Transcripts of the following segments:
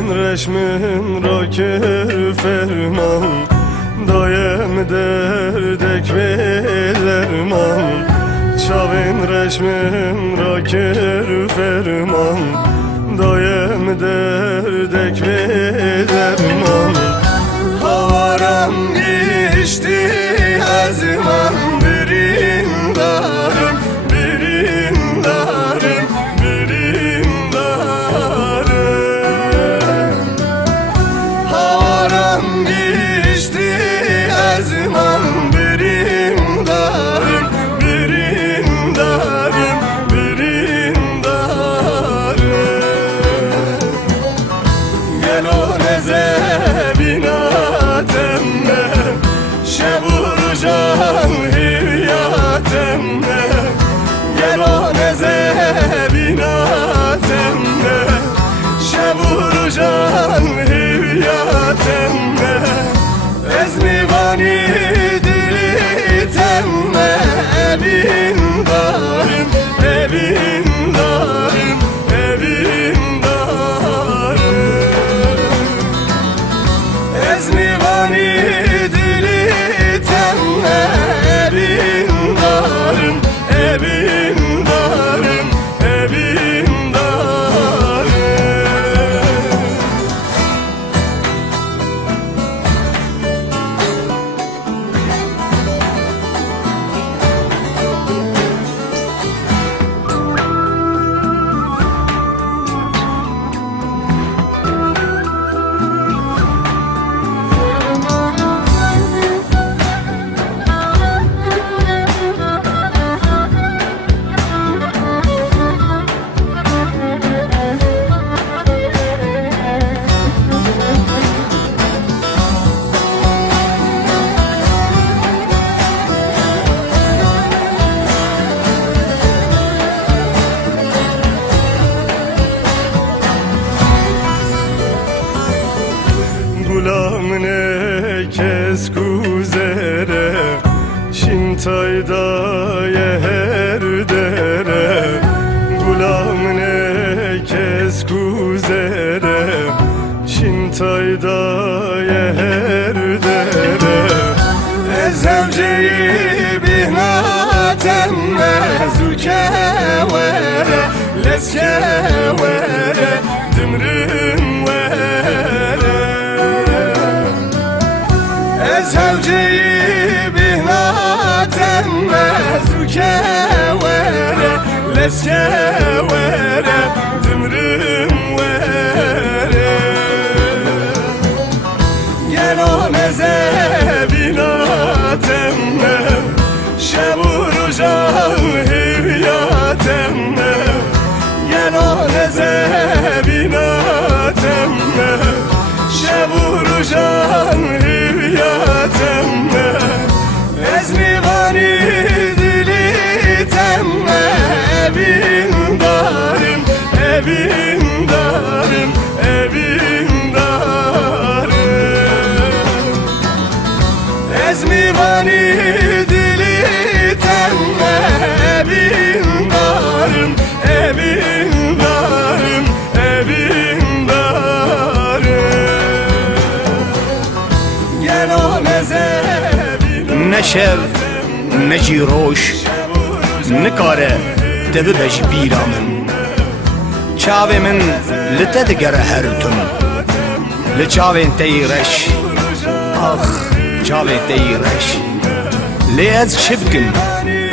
Çavên reşmin ra kir ferman, dayem derdek derman. Çavên reşmin ra kir ferman, dayem derdek derman. Havaram geçti azman, birindarım, birindarım, birindarım. Havaram geçti azman, birindarım, birindarım, birindarım. Gel o nezebina temme, şevurcan hivyatemne. Gel o nezebina temme, şevurcan hivyatemne. Ezmivani dili temme, evindarım, evindarım, evindarım. Ezmivani dili temme, evindarım, evindarım, evindarım. Gulamne kes kuzere, şintayda yeher dere. Gulamne kes kuzere, şintayda yeher dere. Ezevceyi bihnaten mezukevere, leskevere, dımrın vere. Ezevceyi bihnaten mezukevere, leskevere, dımrın vere. Gel o nezebina temme, şevurcan hivyatemne. Gel o nezebina temme, şevurcan hivyatemne. Ezmivani dili temme, evindarım, evindarım, evindarım. Ezmivani dili temme, evindarım, evindarım, evindarım. Gel o nezebina Ne şev, ne ciroş, ne kare devi beş biramın. Çavê min li te digere her tun, li çavên te yî reş. Ah, çavê te yî reş. Lê ez çi bikim,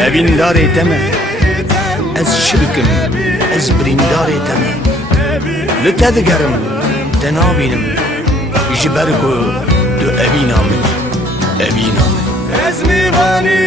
evîndarê te me. Ez çi bikim, ez birîndarê te me. Li te digerim, te nabînim, ji ber ku tu evîna min, evîna min. Ezmivani